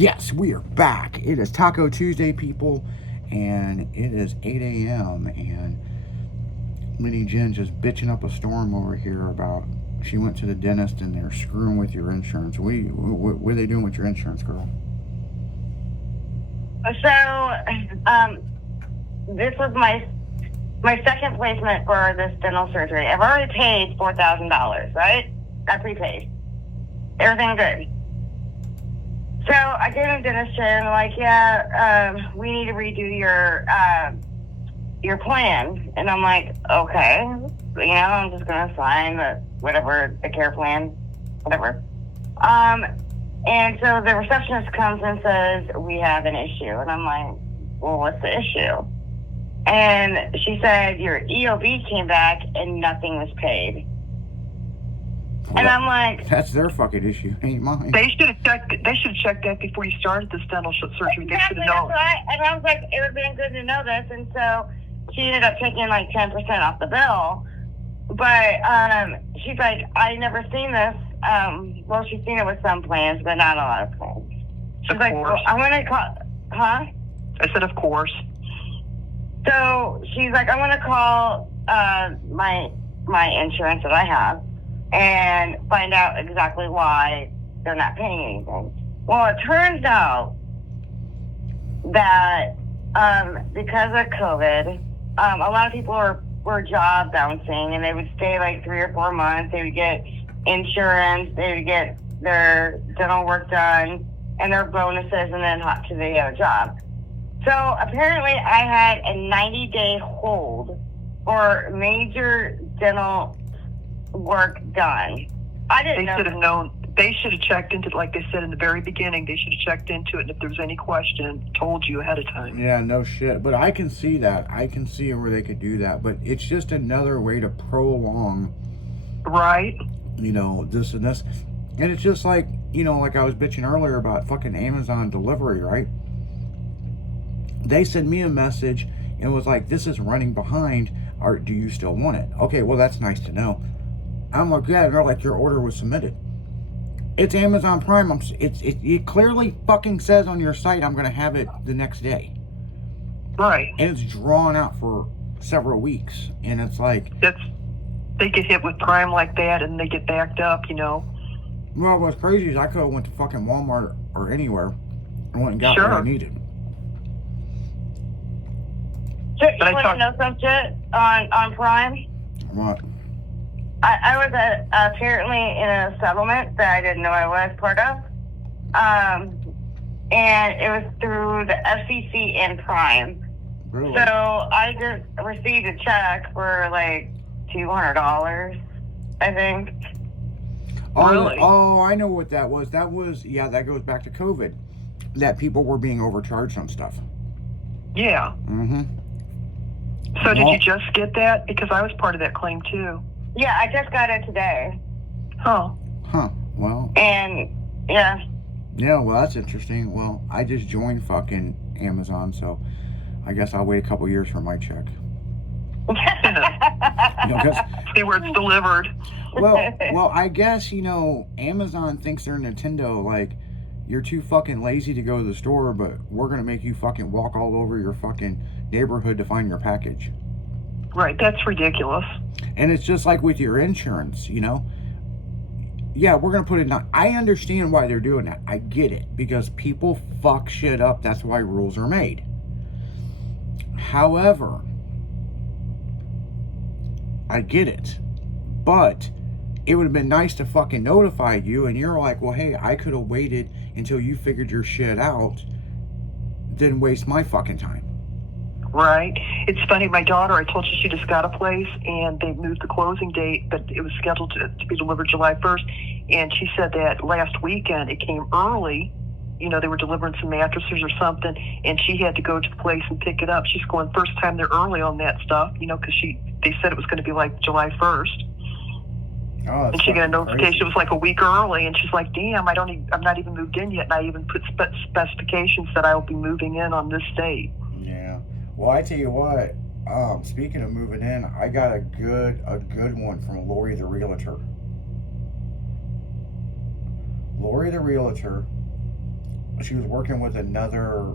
Yes, we are back. It is Taco Tuesday, people, and it is 8 a.m. And Minnie Jen just bitching up a storm over here about she went to the dentist and they're screwing with your insurance. What are they doing with your insurance, girl? So, this was my second placement for this dental surgery. I've already paid $4,000, right? I prepaid. Everything good. So I go to the dentist and they're like, yeah, we need to redo your plan. And I'm like, okay, I'm just gonna sign the care plan, whatever. And so the receptionist comes and says, we have an issue. And I'm like, well, what's the issue? And she said, your EOB came back and nothing was paid. And I'm like, that's their fucking issue, ain't mine. They should have checked that before you started this dental surgery. They should have known. And I was like, it would have been good to know this. And so she ended up taking like 10% off the bill. But she's like, I never seen this. Well, she's seen it with some plans, but not a lot of plans. She's like, well, I'm gonna call. Huh? I said, of course. So she's like, I'm gonna call my insurance that I have and find out exactly why they're not paying anything. Well, it turns out that because of COVID, a lot of people were job bouncing, and they would stay like 3 or 4 months. They would get insurance, they would get their dental work done, and their bonuses, and then hop to the other job. So apparently I had a 90-day hold for major dental work done. I didn't know. They should have known. They should have checked into it, like they said in the very beginning. They should have checked into it, and if there was any question, told you ahead of time. Yeah, no shit. But I can see that. I can see where they could do that. But it's just another way to prolong, right? This and this. And it's just like, like I was bitching earlier about fucking Amazon delivery, right? They sent me a message and was like, this is running behind. Or do you still want it? Okay, well, that's nice to know. I'm like, yeah, they're like, your order was submitted. It's Amazon Prime. It clearly fucking says on your site I'm going to have it the next day. Right. And it's drawn out for several weeks. And it's like... They get hit with Prime like that and they get backed up, Well, what's crazy is I could have went to fucking Walmart or anywhere and went and got what I needed. You want to know some shit on Prime? What? I was apparently in a settlement that I didn't know I was part of. And it was through the FCC and Prime. Really? So I just received a check for like $200, I think. Oh, really? Oh, I know what that was. That goes back to COVID. That people were being overcharged on stuff. Yeah. Mm-hmm. So did you just get that? Because I was part of that claim too. Yeah, I just got it today. Huh. Well. And, yeah. Yeah, well, that's interesting. Well, I just joined fucking Amazon, so I guess I'll wait a couple years for my check. See where it's delivered. Well, I guess, Amazon thinks they're Nintendo, like, you're too fucking lazy to go to the store, but we're going to make you fucking walk all over your fucking neighborhood to find your package. Right, that's ridiculous. And it's just like with your insurance, Yeah, we're going to put it in. I understand why they're doing that. I get it. Because people fuck shit up. That's why rules are made. However, I get it. But it would have been nice to fucking notify you, and you're like, well, hey, I could have waited until you figured your shit out, then waste my fucking time. Right. It's funny, my daughter, I told you she just got a place, and they moved the closing date, but it was scheduled to be delivered July 1st, and she said that last weekend it came early. They were delivering some mattresses or something, and she had to go to the place and pick it up. She's going first time they're early on that stuff, because they said it was going to be like July 1st. Oh, and she got a notification. Crazy. It was like a week early, and she's like, "Damn, I'm not even moved in yet, and I even put specifications that I will be moving in on this date." Yeah. Well, I tell you what. Speaking of moving in, I got a good one from Lori the Realtor. Lori the Realtor she was working with another,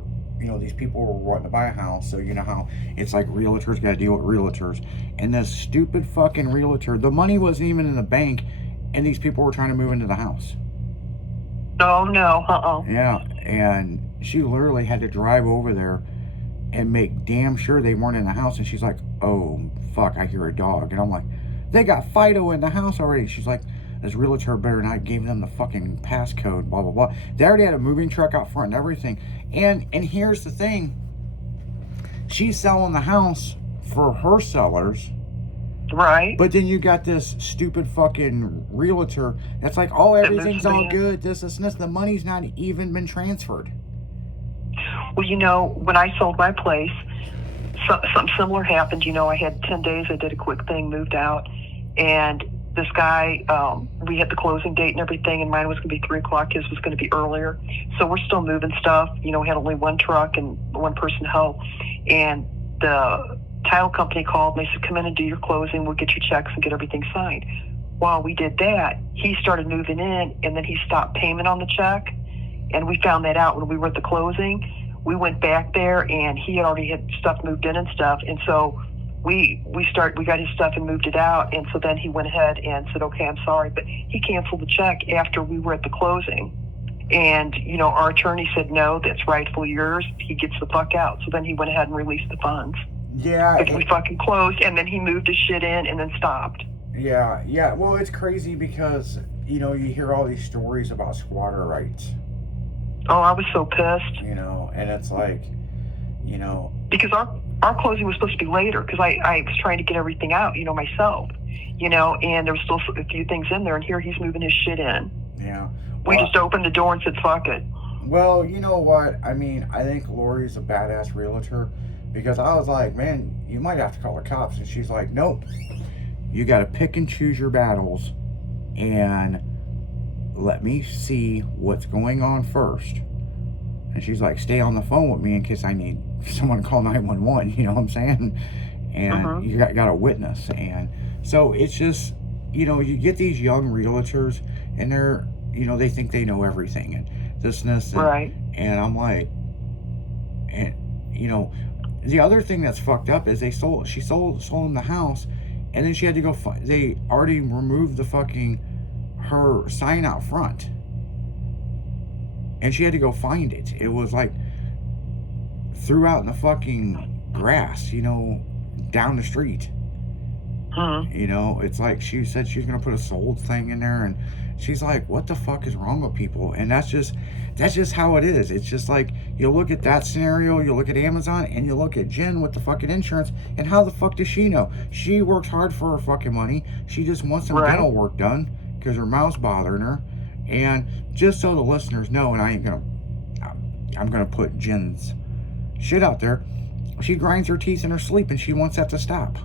these people were wanting to buy a house. So you know how it's like realtors got to deal with realtors. And this stupid fucking realtor, the money wasn't even in the bank, and these people were trying to move into the house. Oh, no. Yeah, and she literally had to drive over there and make damn sure they weren't in the house. And she's like, oh, fuck, I hear a dog. And I'm like, they got Fido in the house already. She's like, this realtor better not give them the fucking passcode, blah, blah, blah. They already had a moving truck out front and everything. And here's the thing. She's selling the house for her sellers. Right. But then you got this stupid fucking realtor that's like, oh, everything's all good, this, and this. The money's not even been transferred. Well, when I sold my place, something similar happened. I had 10 days. I did a quick thing, moved out. And this guy, we had the closing date and everything, and mine was going to be 3 o'clock. His was going to be earlier. So we're still moving stuff. We had only one truck and one person to help. And the title company called and they said, come in and do your closing. We'll get your checks and get everything signed. While we did that, he started moving in, and then he stopped payment on the check. And we found that out when we were at the closing. We went back there, and he had already had stuff moved in and stuff. And so we got his stuff and moved it out. And so then he went ahead and said, okay, I'm sorry. But he canceled the check after we were at the closing. And, our attorney said, no, that's rightfully yours. He gets the fuck out. So then he went ahead and released the funds. Yeah. Because we fucking closed, and then he moved his shit in and then stopped. Yeah. Well, it's crazy because, you hear all these stories about squatter rights. Oh, I was so pissed. And it's like, because our closing was supposed to be later, because I was trying to get everything out, myself, and there was still a few things in there, and here he's moving his shit in. Yeah. We just opened the door and said, fuck it. Well, you know what? I mean, I think Lori's a badass realtor, because I was like, man, you might have to call the cops. And she's like, nope. You got to pick and choose your battles and let me see what's going on first. And she's like, stay on the phone with me in case I need someone to call 911. You know what I'm saying? And you got a witness. And so it's just, you get these young realtors, and they're, they think they know everything and this and this. And, right. And I'm like, and the other thing that's fucked up is she sold them the house, and then she had to go they already removed her sign out front, and she had to go find it. It was like threw out in the fucking grass, down the street. It's like she said she's gonna put a sold thing in there, and she's like, what the fuck is wrong with people? And that's just how it is. It's just like, you look at that scenario, you look at Amazon, and you look at Jen with the fucking insurance, and how the fuck does she know? She works hard for her fucking money. She just wants some dental work done because her mouth's bothering her. And just so the listeners know, and I'm gonna put Jen's shit out there, she grinds her teeth in her sleep, and she wants that to stop.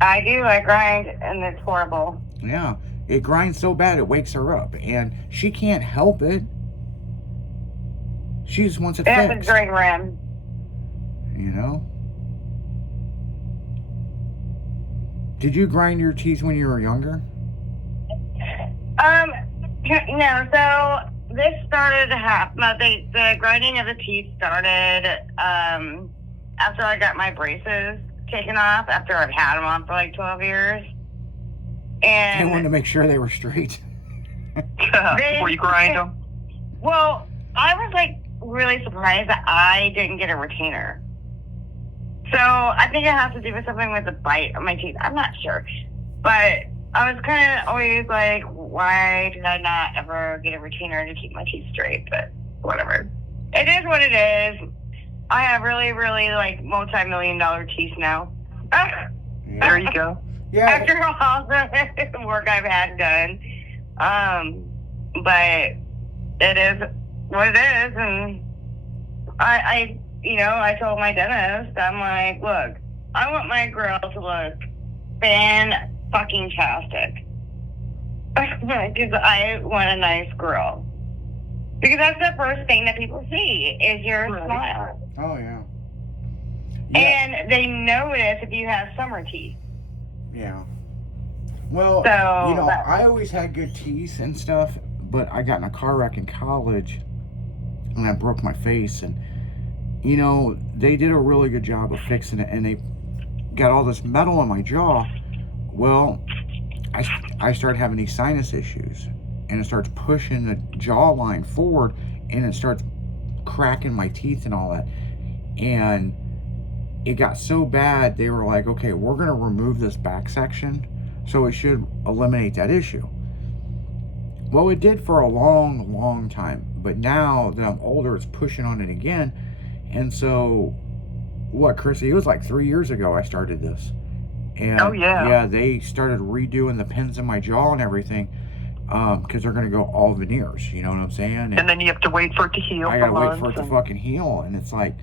I do. I grind, and it's horrible. Yeah. It grinds so bad it wakes her up, and she can't help it. She just wants it fixed. It happens during REM. Did you grind your teeth when you were younger? No. So this started to happen. The grinding of the teeth started after I got my braces taken off. After I've had them on for like 12 years. And I wanted to make sure they were straight. Before you grind them? Well, I was like really surprised that I didn't get a retainer. So I think it has to do with something with the bite of my teeth. I'm not sure. But I was kind of always like, why did I not ever get a retainer to keep my teeth straight? But whatever. It is what it is. I have really, really like multi-million-dollar teeth now. There you go. Yeah. After all the work I've had done. But it is what it is. And I told my dentist, I'm like, look, I want my grill to look fan-fucking-tastic. Because I want a nice grill. Because that's the first thing that people see is your smile. Oh, yeah. And they notice if you have summer teeth. Yeah. Well, I always had good teeth and stuff, but I got in a car wreck in college, and I broke my face. And you know, they did a really good job of fixing it, and they got all this metal in my jaw. Well, I started having these sinus issues, and it starts pushing the jawline forward, and it starts cracking my teeth and all that. And it got so bad, they were like, okay, we're going to remove this back section, so it should eliminate that issue. Well, it did for a long time, but now that I'm older, it's pushing on it again. And so, what, Chrissy, it was like 3 years ago I started this. And Oh, yeah. yeah, they started redoing the pins in my jaw and everything, because they're going to go all veneers, you know what I'm saying? And then you have to wait for it to heal. I for gotta wait for it months, to and, fucking heal, and it's like,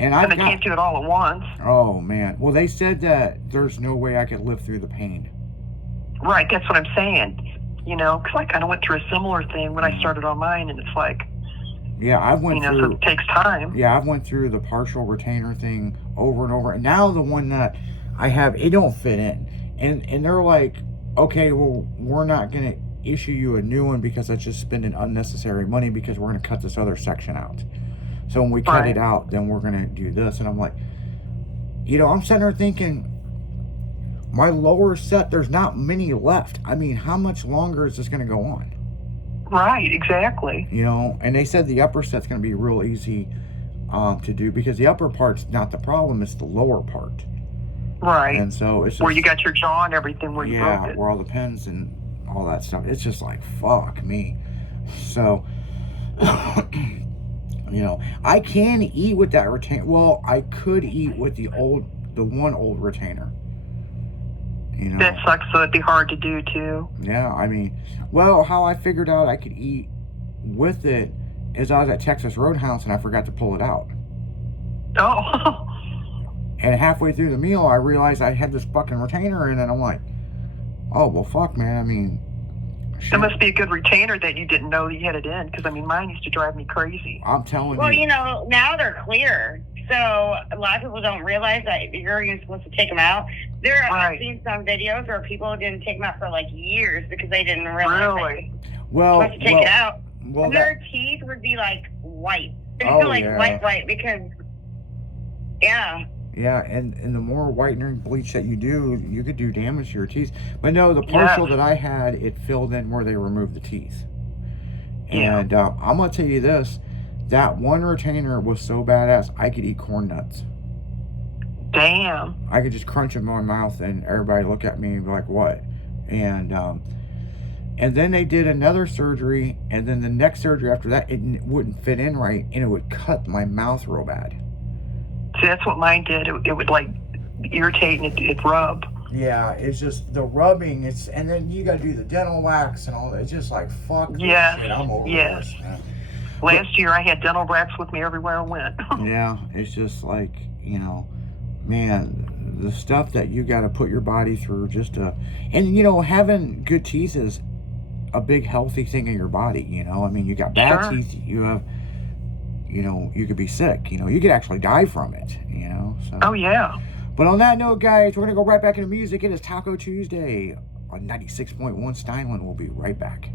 and and I've they got, can't do it all at once. oh man, well they said that there's no way I could live through the pain. Right, that's what I'm saying. You know, because I kind of went through a similar thing when I started on mine, and it's like, Yeah, I went you know, so through. it takes time. Yeah, I've went through the partial retainer thing over and over, and now the one that I have, it don't fit in, and they're like, okay, well, we're not gonna issue you a new one because that's just spending unnecessary money because we're gonna cut this other section out. So when we cut Right. it out, then we're gonna do this, and I'm like, you know, I'm sitting there thinking, my lower set, there's not many left. I mean, how much longer is this gonna go on? Right, exactly. You know, and they said the upper set's going to be real easy to do because the upper part's not the problem, it's the lower part. Right. And so it's just, Where you got your jaw and everything, where you broke yeah, it. where all the pins and all that stuff. It's just like, fuck me. So, you know, I can eat with that retainer. Well, I could eat with the one old retainer. You know, That sucks, so it'd be hard to do too. yeah, I mean, well, how I figured out I could eat with it is I was at Texas Roadhouse and I forgot to pull it out. Oh. And halfway through the meal, I realized I had this fucking retainer in it. And I'm like, oh, well, fuck, man. I mean, shit. It must be a good retainer that you didn't know that you had it in, because I mean, mine used to drive me crazy. I'm telling Well, you. you know, now they're clear. So a lot of people don't realize that you're even supposed to take them out. I've Right. seen some videos where people didn't take them out for like years because they didn't realize Really? well, supposed to take it out. well, And that, their teeth would be like white. Oh, like yeah. white because, yeah. yeah, and the more whitening bleach that you do, you could do damage to your teeth. But no, the partial that I had, it filled in where they removed the teeth. Yeah. And I'm going to tell you this, that one retainer was so badass, I could eat corn nuts. Damn. I could just crunch them in my mouth and everybody look at me and be like, what? And then they did another surgery, and then the next surgery after that, it wouldn't fit in right, and it would cut my mouth real bad. See, that's what mine did. It would like irritate and it'd rub. Yeah, it's just the rubbing, and then you gotta do the dental wax and all that. It's just like, fuck this Yes, shit, I'm over yes. this, man. Last year, I had dental wax with me everywhere I went. Yeah, it's just like, you know, man, the stuff that you got to put your body through just to, and you know, having good teeth is a big healthy thing in your body, you know. I mean, you got bad Sure. teeth, you have, you know, you could be sick, you know, you could actually die from it, you know. So. Oh, yeah. But on that note, guys, we're going to go right back into music. It is Taco Tuesday on 96.1 Steinland. We'll be right back.